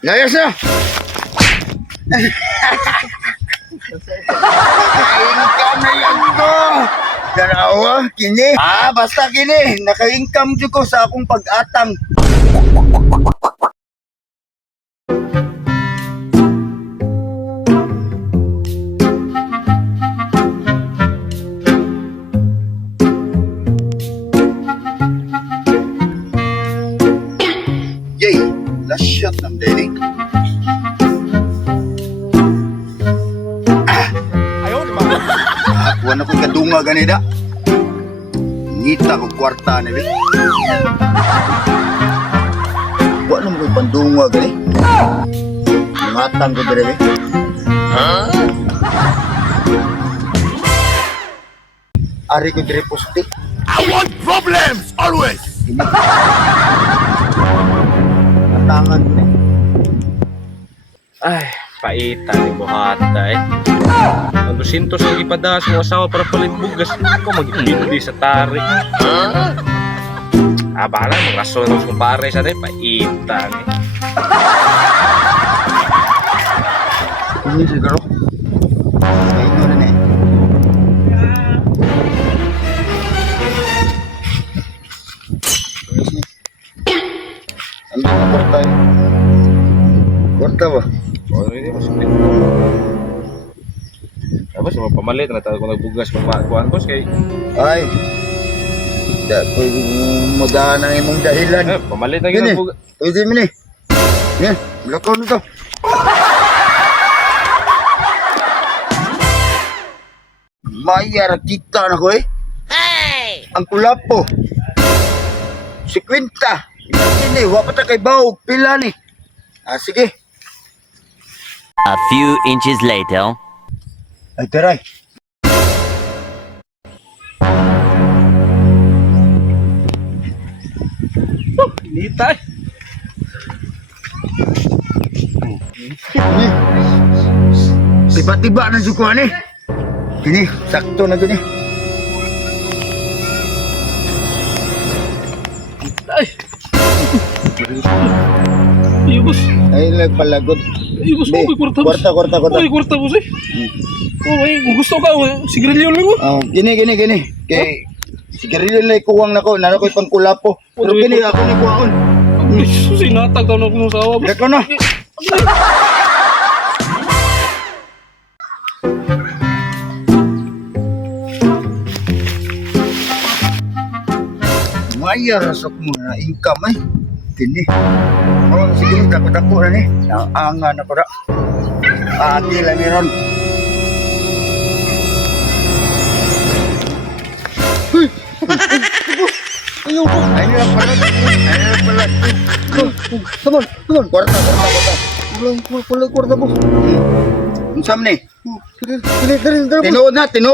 Layas na! Naka-income na yan ko! Darawa, kini. Basta kini. Naka-income dyan ko sa akong pag-atang. Yay! Last shot ng Derek. Kuha na ko'y kadunga ganida. Ngita ko kwarta na rin. Kuha na mo ko'y pandunga gani. Matang ko dire. Ari ko dire poste. I want problems always. Matangan ko ni. Ay, paita ni buhata eh. Ang 200 ang ipadas mo asawa para palit bugas. Ako mag-hindi sa tari. Bala, mga rason ng kumpare sa rin. Paita ni. Ini siguro. Ino na eh. Ano ang kwarta eh? Kwarta ba? O, hindi masuklit. Tapos, yung pamalit na tayo kung nagbugas kuhaan ko kay Ay. Da ko magana ng imong dahilan. pamalit na Gini. ginagbugas. Pwede mo ni. Yan, lakaw nito. Mayar kita na ko eh. Hey! Ang kulapo. 50. Ini, wapa ta kay baw, pila ni. Sige. A few inches later. Ay, taray. Nitay. Ini. Tiba-tiba na sukuan ni. Kini, sakto na gini. Ay. Iya, bos. Ay, nagpalagod. Iya, bos. Di, Uy, kwarta, bos. kwarta. Uy, kwarta, bos eh. Uy, kung gusto ka, sigarilyo lang mo. Oh, gini. Kay sigarilyo na ikuwang nako, nara ko'y pangkulapo. Pero Uy, gini ako ni kuwaon. Ay, sinatag daw na kung sawa, bos. Dako na. Mayar rasok mo na income eh. Gini. Oh, sige, dako na ni. Naangan ako na. Agi lang ni Ron. Ayaw ko. Ayaw pala. Sabon. Kwarta. Kwarta po. Unsam ni? Tinuod na, di.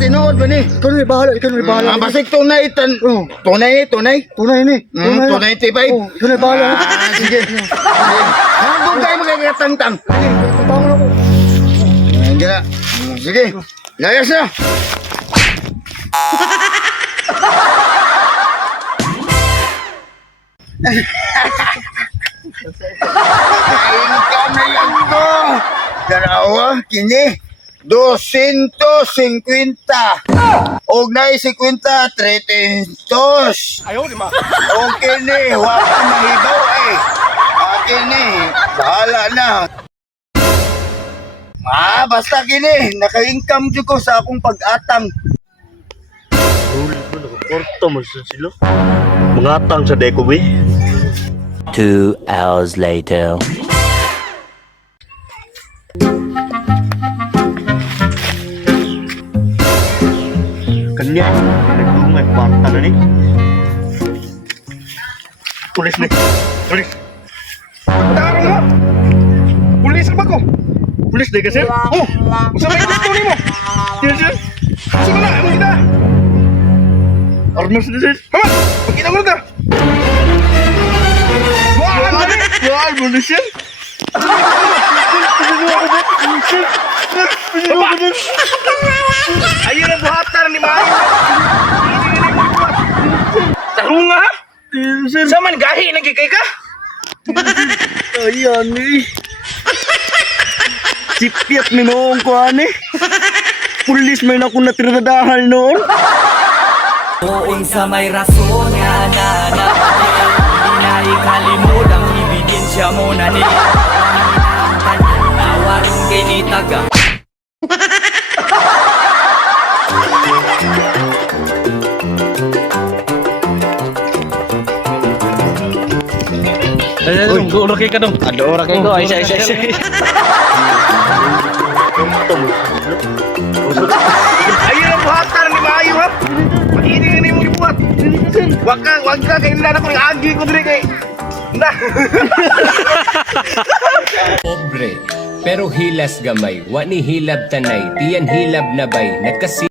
Tinuod ba ni? Ikaw na bahala. Basig tunay itan. Tunay. Tunay ni. Tunay tipay. Ikaw na bahala. Sige. Hanggang tayo magkakatang-tang. Tatangon ako. Hindi na. Sige. Layas na. Income na yan ko. Darawa, kini. 250. Og na 50, 300. Ayaw, di ma. Okay ni, wala mahibaw eh. Akin ni, bahala na. Basta kini, naka-income dyan ko sa akong pag-atang. Nakakorto mo sila. Mangatang sa deko ba? 2 hours later. Kanya, nagdungay kwarta na ni. Pulis ni. Pulis. Tara nga. Pulis ba ko? Pulis na kasi. Oh, usap na gusto ni mo. Yes, sir. Sige na, ano kita? Armas na sir. Haman, magkita mo ka. Wala na. Wal, pulis sir. Ayun ang buhatar ni Mayo. Tarunga ha? Sir. Sa man gahi nagkikay ka? Ayan eh. Sipiat mi noong ko ani. Pulis may na akong natiradahal noon. Noon sa may rason nga na hindi na ikalimudang ebidensya mo na ni Nawarong kay ni taga Ay, gulo kay ka dong. Adora kayo ko. Ay, ay, ay, ay. Ayun ang buhatar ni Mayo ha. Pag-ini na mo ibuhat. Wag ka kay nana ko ng agi ko dire kay. Na. Pobre, pero hilas gamay, wa ni hilab tanay, tiyan hilab na bay, nagkasi